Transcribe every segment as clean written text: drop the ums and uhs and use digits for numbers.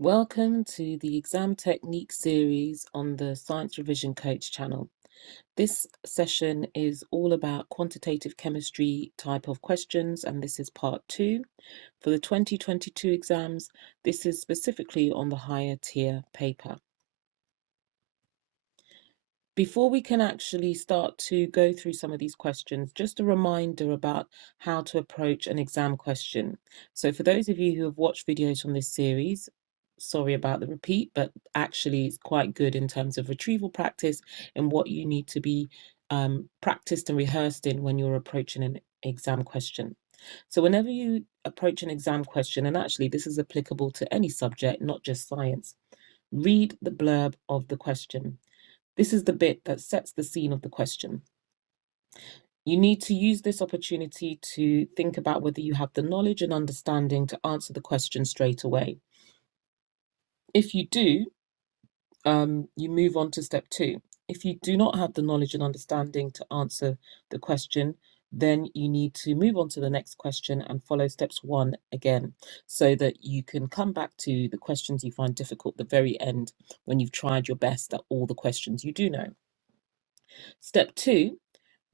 Welcome to the Exam Technique series on the Science Revision Coach channel. This session is all about quantitative chemistry type of questions, and this is part 2. For the 2022 exams, this is specifically on the higher tier paper. Before we can actually start to go through some of these questions, just a reminder about how to approach an exam question. So for those of you who have watched videos from this series, sorry about the repeat, but actually it's quite good in terms of retrieval practice and what you need to be practiced and rehearsed in when you're approaching an exam question. So whenever you approach an exam question, and actually this is applicable to any subject, not just science, read the blurb of the question. This is the bit that sets the scene of the question. You need to use this opportunity to think about whether you have the knowledge and understanding to answer the question straight away. If you do, you move on to step 2. If you do not have the knowledge and understanding to answer the question, then you need to move on to the next question and follow steps 1 again, so that you can come back to the questions you find difficult at the very end when you've tried your best at all the questions you do know. Step 2,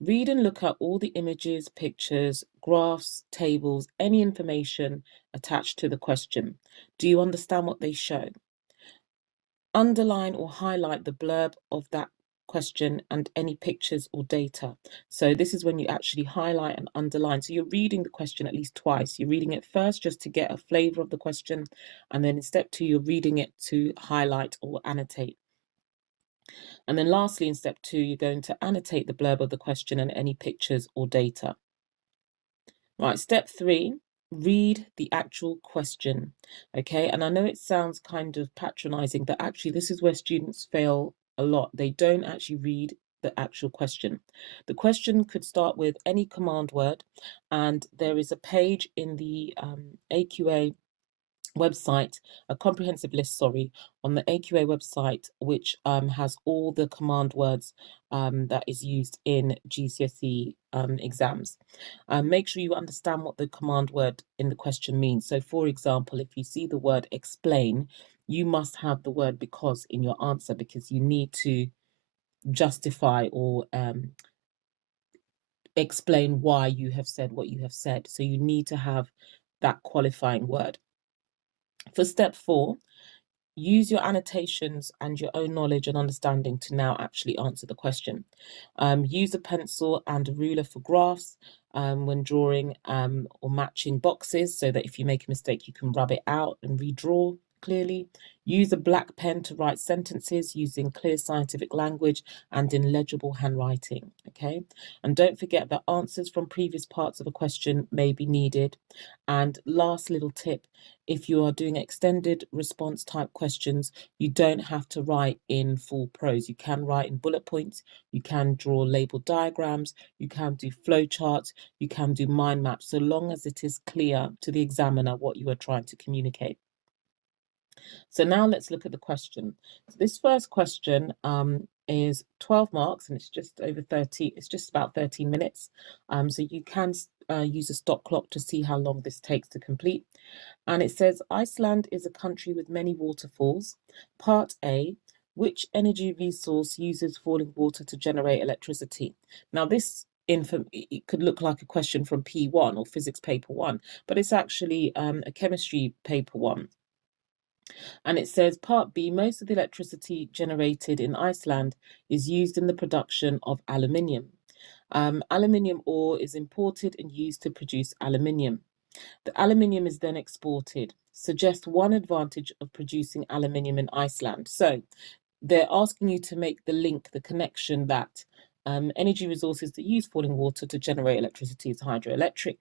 read and look at all the images, pictures, graphs, tables, any information attached to the question. Do you understand what they show? Underline or highlight the blurb of that question and any pictures or data. So this is when you actually highlight and underline. So you're reading the question at least twice. You're reading it first just to get a flavor of the question, and then in step 2, you're reading it to highlight or annotate. And then lastly, in step 2, you're going to annotate the blurb of the question and any pictures or data. Right, step 3, read the actual question. Okay, and I know it sounds kind of patronizing, but actually this is where students fail a lot. They don't actually read the actual question. The question could start with any command word, and there is a page in the AQA website, a comprehensive list, on the AQA website, which has all the command words that is used in GCSE exams. Make sure you understand what the command word in the question means. So for example, if you see the word explain, you must have the word because in your answer, because you need to justify or explain why you have said what you have said. So you need to have that qualifying word. For step 4, use your annotations and your own knowledge and understanding to now actually answer the question. Use a pencil and a ruler for graphs when drawing or matching boxes, so that if you make a mistake, you can rub it out and redraw clearly. Use a black pen to write sentences using clear scientific language and in legible handwriting, okay? And don't forget that answers from previous parts of a question may be needed. And last little tip, if you are doing extended response type questions, you don't have to write in full prose. You can write in bullet points, you can draw labeled diagrams, you can do flow charts, you can do mind maps, so long as it is clear to the examiner what you are trying to communicate. So now let's look at the question. So this first question is 12 marks, and it's just over 30, it's just about 13 minutes. So you can use a stop clock to see how long this takes to complete. And it says, Iceland is a country with many waterfalls. Part A, which energy resource uses falling water to generate electricity? Now this it could look like a question from P1 or physics paper 1, but it's actually a chemistry paper 1. And it says, part B, most of the electricity generated in Iceland is used in the production of aluminium. Aluminium ore is imported and used to produce aluminium. The aluminium is then exported. Suggest one advantage of producing aluminium in Iceland. So they're asking you to make the link, the connection that energy resources that use falling water to generate electricity is hydroelectric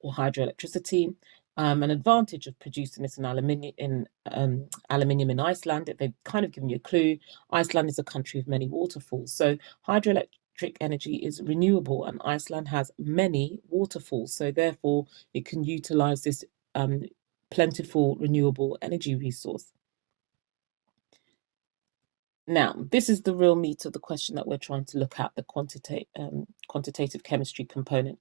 or hydroelectricity. An advantage of producing this in aluminium in Iceland, they've kind of given you a clue. Iceland is a country of many waterfalls. So hydroelectric energy is renewable, and Iceland has many waterfalls. So therefore, it can utilize this plentiful renewable energy resource. Now, this is the real meat of the question that we're trying to look at, the quantitative chemistry component.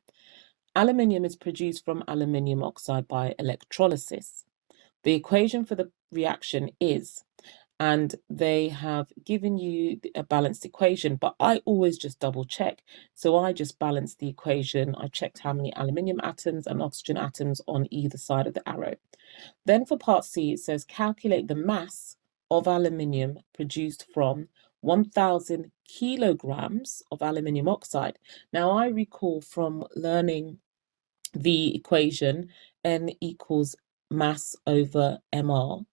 Aluminium is produced from aluminium oxide by electrolysis. The equation for the reaction is, and they have given you a balanced equation, but I always just double check. So I just balanced the equation. I checked how many aluminium atoms and oxygen atoms on either side of the arrow. Then for part C, it says calculate the mass of aluminium produced from 1,000 kilograms of aluminium oxide. Now, I recall from learning the equation N equals mass over mR,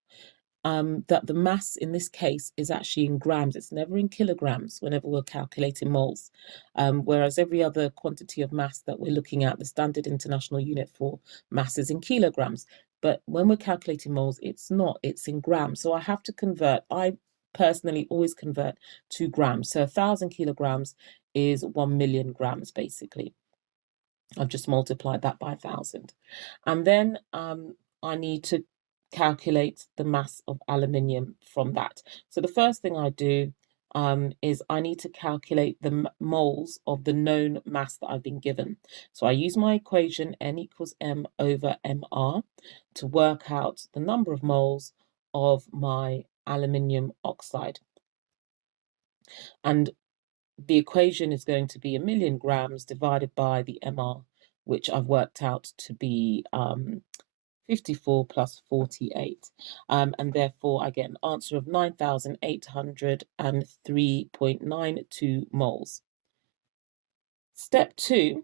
that the mass in this case is actually in grams. It's never in kilograms whenever we're calculating moles. Whereas every other quantity of mass that we're looking at, the standard international unit for mass is in kilograms. But when we're calculating moles, it's not, it's in grams. So I have to convert. I personally always convert to grams. So 1,000 kilograms is 1 million grams, basically. I've just multiplied that by 1,000. And then I need to calculate the mass of aluminium from that. So the first thing I do is I need to calculate the moles of the known mass that I've been given. So I use my equation N equals M over MR to work out the number of moles of my aluminium oxide. And the equation is going to be 1 million grams divided by the MR, which I've worked out to be 54 plus 48. And therefore, I get an answer of 9,803.92 moles. Step 2,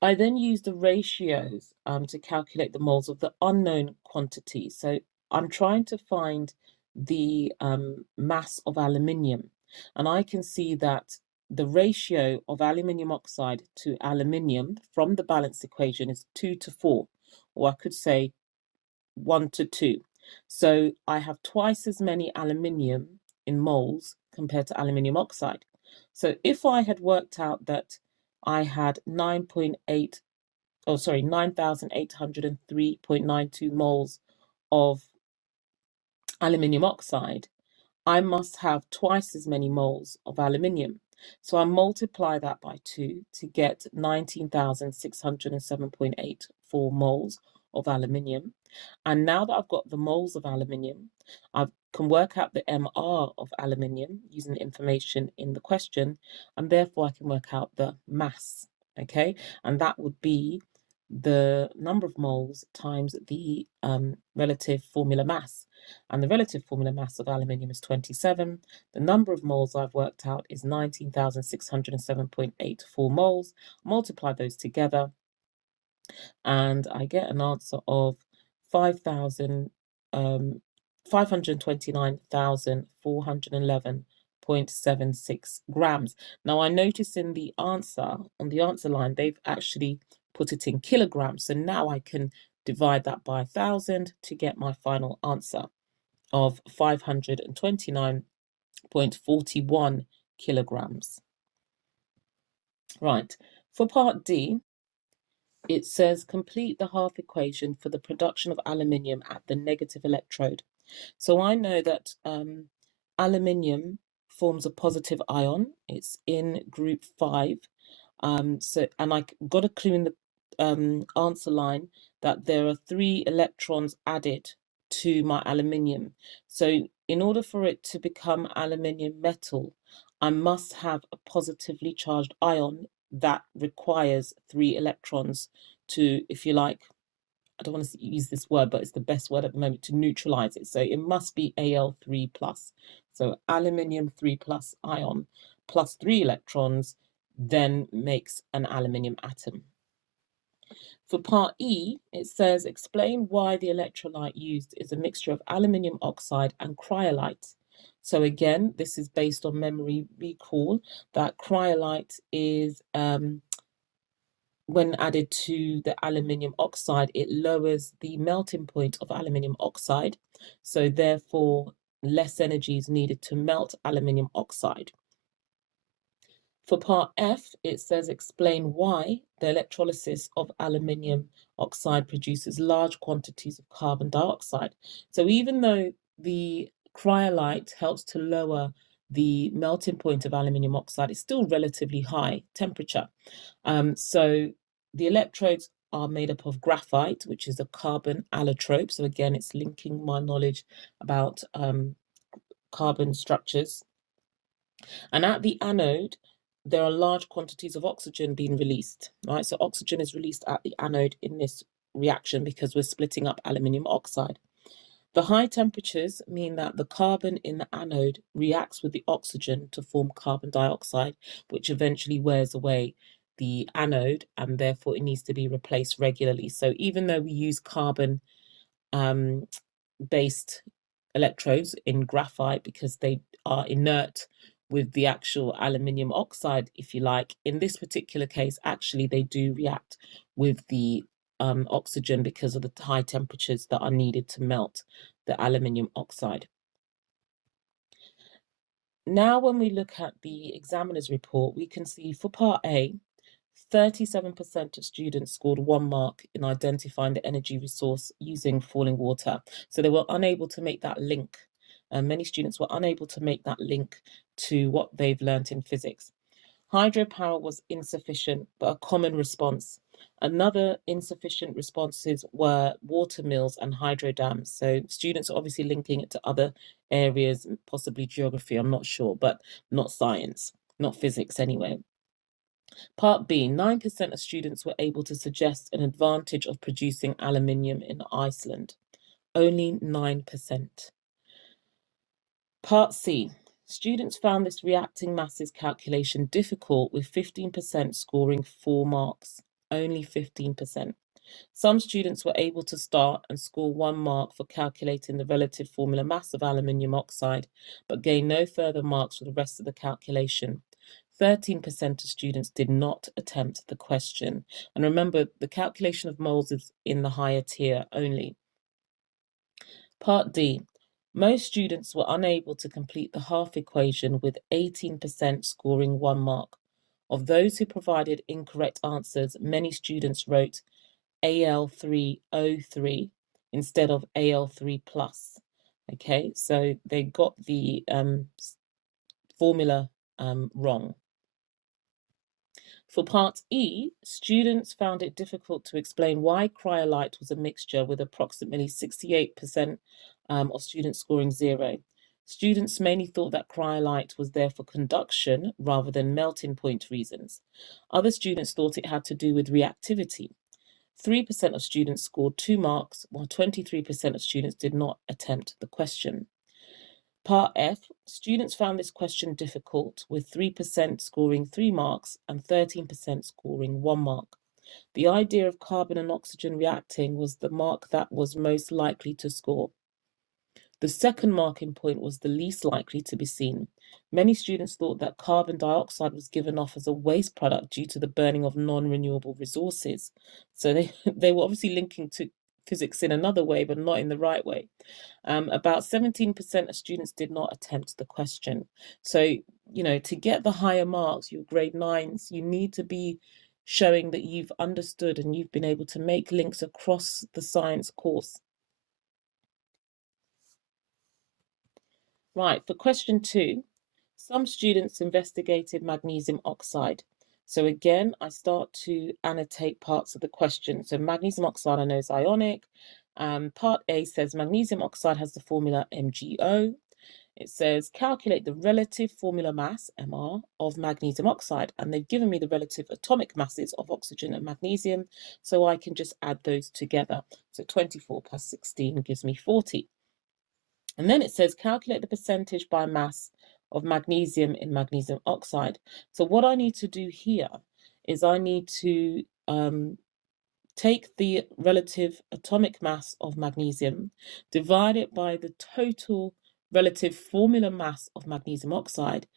I then use the ratios to calculate the moles of the unknown quantity. So I'm trying to find the mass of aluminium. And I can see that the ratio of aluminium oxide to aluminium from the balanced equation is 2 to 4, or I could say 1 to 2. So I have twice as many aluminium in moles compared to aluminium oxide. So if I had worked out that I had 9,803.92 moles of aluminium oxide, I must have twice as many moles of aluminium. So I multiply that by 2 to get 19,607.84 moles of aluminium. And now that I've got the moles of aluminium, I can work out the MR of aluminium using the information in the question, and therefore I can work out the mass, okay? And that would be the number of moles times the relative formula mass. And the relative formula mass of aluminium is 27. The number of moles I've worked out is 19,607.84 moles. Multiply those together, and I get an answer of 529,411.76 grams. Now I notice in the answer, on the answer line, they've actually put it in kilograms. So now I can divide that by 1,000 to get my final answer of 529.41 kilograms. Right, for part D, it says complete the half equation for the production of aluminium at the negative electrode. So I know that aluminium forms a positive ion. It's in group 5. And I got a clue in the answer line that there are 3 electrons added to my aluminium. So in order for it to become aluminium metal, I must have a positively charged ion that requires 3 electrons to, if you like, I don't want to use this word, but it's the best word at the moment, to neutralize it. So it must be Al3+. So aluminium 3+ ion plus 3 electrons then makes an aluminium atom. For part E, it says explain why the electrolyte used is a mixture of aluminium oxide and cryolite. So again, this is based on memory recall that cryolite is when added to the aluminium oxide, it lowers the melting point of aluminium oxide. So therefore, less energy is needed to melt aluminium oxide. For part F, it says explain why the electrolysis of aluminium oxide produces large quantities of carbon dioxide. So even though the cryolite helps to lower the melting point of aluminium oxide, it's still relatively high temperature. So the electrodes are made up of graphite, which is a carbon allotrope. So again, it's linking my knowledge about carbon structures. And at the anode, there are large quantities of oxygen being released, right? So oxygen is released at the anode in this reaction because we're splitting up aluminium oxide. The high temperatures mean that the carbon in the anode reacts with the oxygen to form carbon dioxide, which eventually wears away the anode, and therefore it needs to be replaced regularly. So even though we use carbon based electrodes in graphite because they are inert with the actual aluminium oxide, if you like, in this particular case, actually they do react with the oxygen because of the high temperatures that are needed to melt the aluminium oxide. Now, when we look at the examiner's report, we can see for part A, 37% of students scored 1 mark in identifying the energy resource using falling water. So they were unable to make that link. Many students were unable to make that link to what they've learnt in physics. Hydropower was insufficient, but a common response. Another insufficient responses were water mills and hydro dams. So students are obviously linking it to other areas, possibly geography, I'm not sure, but not science, not physics anyway. Part B, 9% of students were able to suggest an advantage of producing aluminium in Iceland. Only 9%. Part C, students found this reacting masses calculation difficult, with 15% scoring 4 marks. Only 15%. Some students were able to start and score 1 mark for calculating the relative formula mass of aluminium oxide, but gained no further marks for the rest of the calculation. 13% of students did not attempt the question. And remember, the calculation of moles is in the higher tier only. Part D. Most students were unable to complete the half equation, with 18% scoring 1 mark. Of those who provided incorrect answers, many students wrote AL3O3 instead of AL3 plus. Okay, so they got the formula wrong. For part E, students found it difficult to explain why cryolite was a mixture, with approximately 68% of students scoring 0. Students mainly thought that cryolite was there for conduction rather than melting point reasons. Other students thought it had to do with reactivity. 3% of students scored 2 marks, while 23% of students did not attempt the question. Part F, students found this question difficult, with 3% scoring 3 marks and 13% scoring 1 mark. The idea of carbon and oxygen reacting was the mark that was most likely to score. The second marking point was the least likely to be seen. Many students thought that carbon dioxide was given off as a waste product due to the burning of non-renewable resources. So they were obviously linking to physics in another way, but not in the right way. About 17% of students did not attempt the question. So, you know, to get the higher marks, your grade 9s, you need to be showing that you've understood and you've been able to make links across the science course. Right, for question 2, some students investigated magnesium oxide. So again, I start to annotate parts of the question. So magnesium oxide I know is ionic. Part A says magnesium oxide has the formula MgO. It says calculate the relative formula mass, MR, of magnesium oxide. And they've given me the relative atomic masses of oxygen and magnesium, so I can just add those together. So 24 plus 16 gives me 40. And then it says calculate the percentage by mass of magnesium in magnesium oxide. So what I need to do here is I need to take the relative atomic mass of magnesium, divide it by the total relative formula mass of magnesium oxide,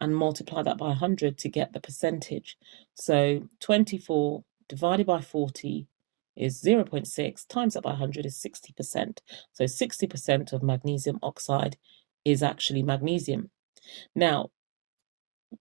and multiply that by 100 to get the percentage. So 24 divided by 40 is 0.6, times that by 100 is 60%. So 60% of magnesium oxide is actually magnesium. Now,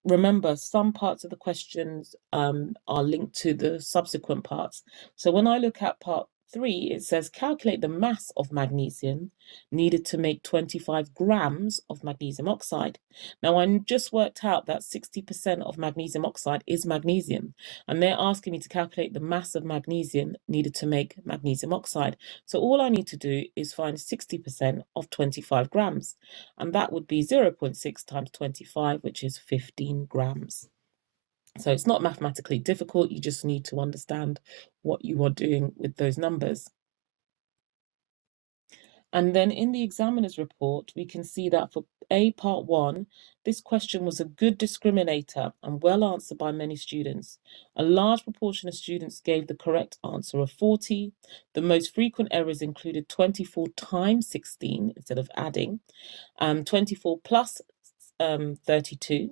remember, some parts of the questions are linked to the subsequent parts. So when I look at part 3, it says calculate the mass of magnesium needed to make 25 grams of magnesium oxide. Now, I just worked out that 60% of magnesium oxide is magnesium, and they're asking me to calculate the mass of magnesium needed to make magnesium oxide. So all I need to do is find 60% of 25 grams, and that would be 0.6 times 25, which is 15 grams. So it's not mathematically difficult. You just need to understand what you are doing with those numbers. And then in the examiner's report, we can see that for A part 1, this question was a good discriminator and well answered by many students. A large proportion of students gave the correct answer of 40. The most frequent errors included 24 times 16 instead of adding, 24 plus 32,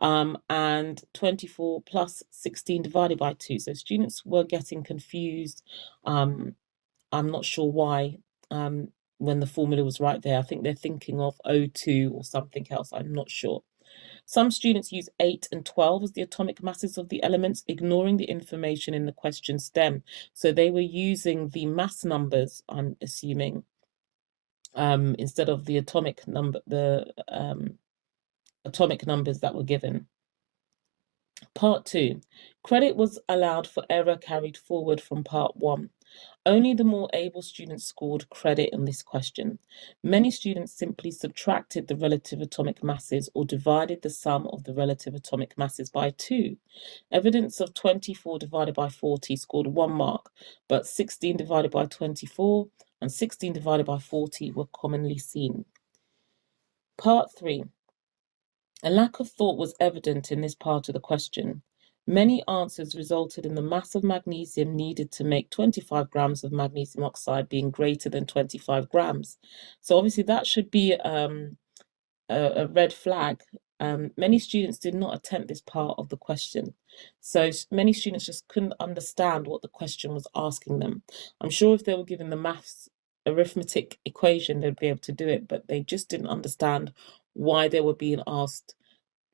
and 24 plus 16 divided by 2. So students were getting confused. I'm not sure why, when the formula was right there. I think they're thinking of O2 or something else. I'm not sure. Some students use 8 and 12 as the atomic masses of the elements, ignoring the information in the question stem. So they were using the mass numbers, I'm assuming, instead of the atomic number, the atomic numbers that were given. Part 2. Credit was allowed for error carried forward from Part 1. Only the more able students scored credit in this question. Many students simply subtracted the relative atomic masses or divided the sum of the relative atomic masses by 2. Evidence of 24 divided by 40 scored 1 mark, but 16 divided by 24 and 16 divided by 40 were commonly seen. Part 3. A lack of thought was evident in this part of the question. Many answers resulted in the mass of magnesium needed to make 25 grams of magnesium oxide being greater than 25 grams. So obviously that should be a red flag. Many students did not attempt this part of the question. So many students just couldn't understand what the question was asking them. I'm sure if they were given the maths arithmetic equation, they'd be able to do it, but they just didn't understand why they were being asked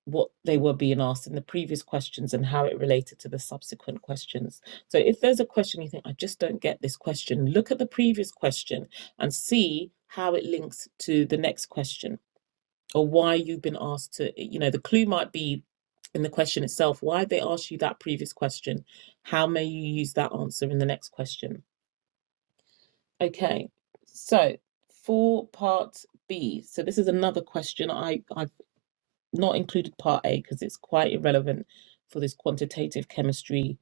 what they were being asked in the previous questions and how it related to the subsequent questions. So if there's a question you think, I just don't get this question, look at the previous question and see how it links to the next question, or why you've been asked to, the clue might be in the question itself. Why did they ask you that previous question? How may you use that answer in the next question? Okay, so for part B, so this is another question. I've not included part A because it's quite irrelevant for this quantitative chemistry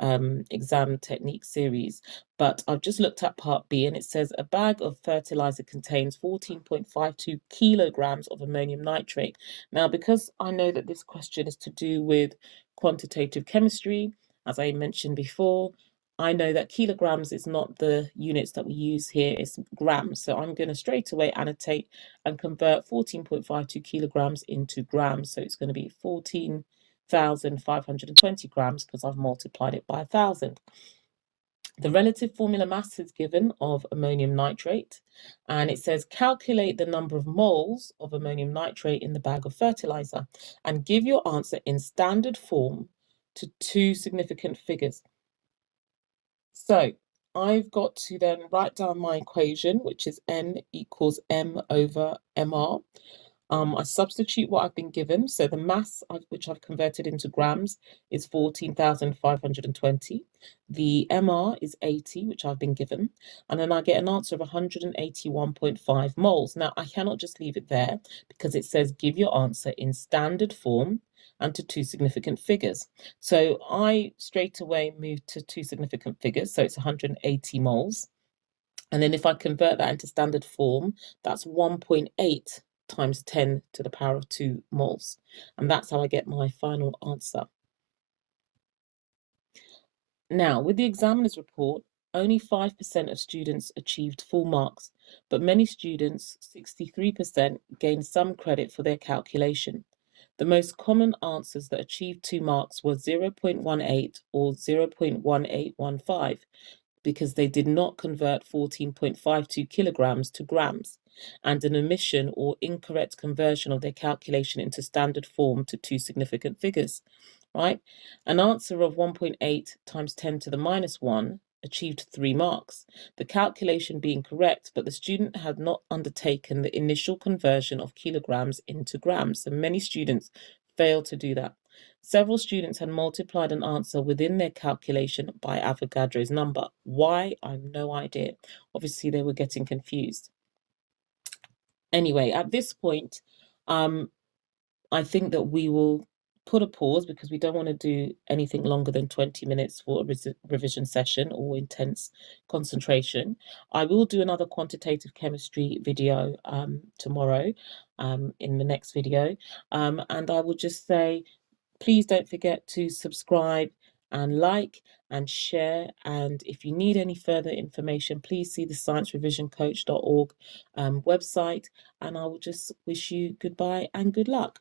exam technique series, but I've just looked at part B, and it says a bag of fertilizer contains 14.52 kilograms of ammonium nitrate. Now, because I know that this question is to do with quantitative chemistry, as I mentioned before, I know that kilograms is not the units that we use here, it's grams. So I'm going to straight away annotate and convert 14.52 kilograms into grams. So it's going to be 14,520 grams because I've multiplied it by 1,000. The relative formula mass is given of ammonium nitrate, and it says calculate the number of moles of ammonium nitrate in the bag of fertilizer and give your answer in standard form to 2 significant figures. So I've got to then write down my equation, which is N equals M over MR. I substitute what I've been given. So the mass, which I've converted into grams, is 14,520. The MR is 80, which I've been given. And then I get an answer of 181.5 moles. Now, I cannot just leave it there because it says give your answer in standard form and to 2 significant figures. So I straight away move to 2 significant figures. So it's 180 moles. And then if I convert that into standard form, that's 1.8 times 10 to the power of 2 moles. And that's how I get my final answer. Now, with the examiner's report, only 5% of students achieved full marks, but many students, 63%, gained some credit for their calculation. The most common answers that achieved 2 marks were 0.18 or 0.1815, because they did not convert 14.52 kilograms to grams, and an omission or incorrect conversion of their calculation into standard form to 2 significant figures, right? An answer of 1.8 times 10 to the minus 1 achieved 3 marks, the calculation being correct, but the student had not undertaken the initial conversion of kilograms into grams. So many students failed to do that. Several students had multiplied an answer within their calculation by Avogadro's number. Why? I have no idea. Obviously, they were getting confused. Anyway, at this point, I think that we will put a pause because we don't want to do anything longer than 20 minutes for a revision session or intense concentration. I will do another quantitative chemistry video tomorrow in the next video. And I will just say, please don't forget to subscribe and like and share. And if you need any further information, please see the sciencerevisioncoach.org website. And I will just wish you goodbye and good luck.